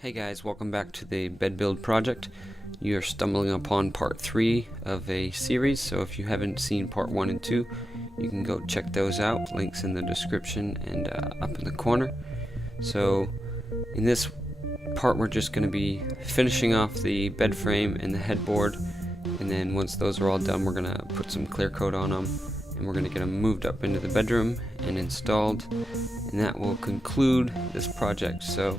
Hey guys, welcome back to the bed build project. You're stumbling upon part 3 of a series, so if you haven't seen part 1 and 2, you can go check those out. Links in the description and up in the corner. So in this part we're just going to be finishing off the bed frame and the headboard, and then once those are all done we're going to put some clear coat on them and we're going to get them moved up into the bedroom and installed, and that will conclude this project. So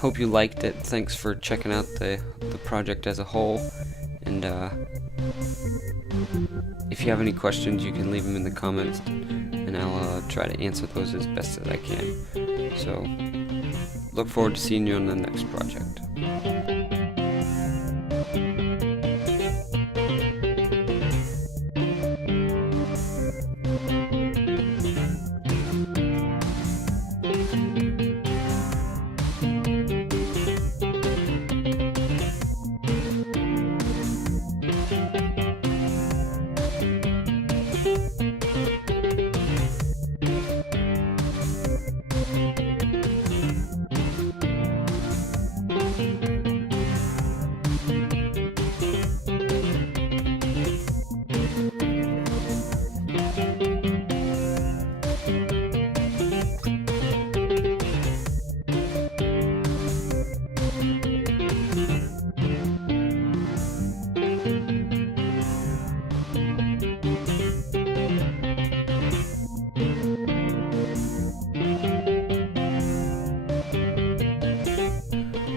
hope you liked it. Thanks for checking out the project as a whole, and if you have any questions you can leave them in the comments and I'll try to answer those as best as I can. So look forward to seeing you on the next project.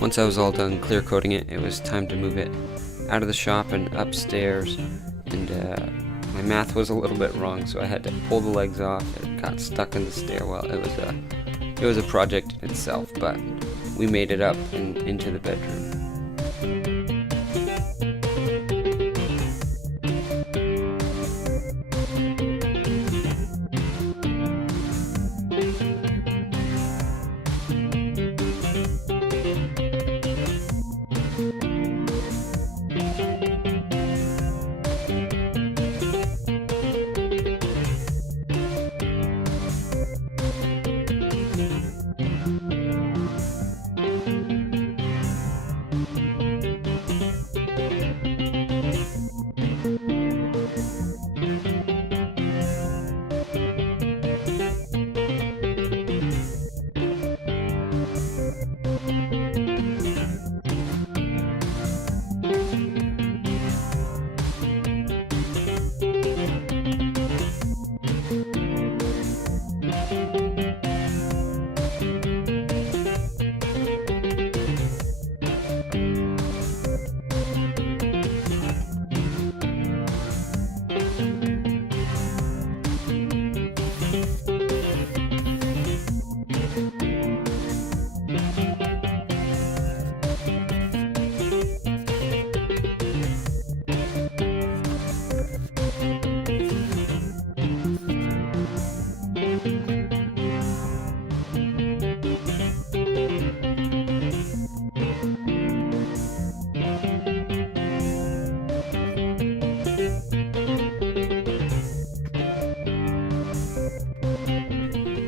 Once I was all done clear coating it, it was time to move it out of the shop and upstairs, and my math was a little bit wrong, so I had to pull the legs off. It got stuck in the stairwell. It was a project in itself, but we made it up and into the bedroom.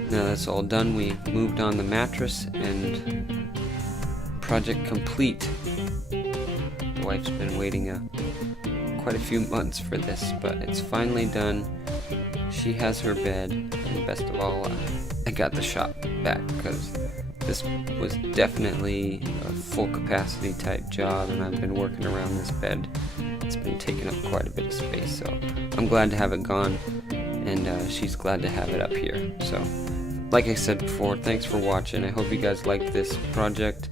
Now that's all done, we moved on the mattress, and project complete. The wife's been waiting quite a few months for this, but it's finally done. She has her bed, and best of all, I got the shop back because this was definitely a full capacity type job, and I've been working around this bed. It's been taking up quite a bit of space, so I'm glad to have it gone, and she's glad to have it up here. So like I said before, thanks for watching. I hope you guys liked this project.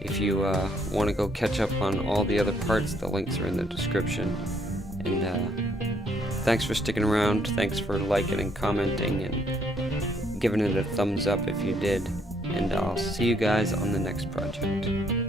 If you want to go catch up on all the other parts, the links are in the description. And thanks for sticking around. Thanks for liking and commenting and giving it a thumbs up if you did. And I'll see you guys on the next project.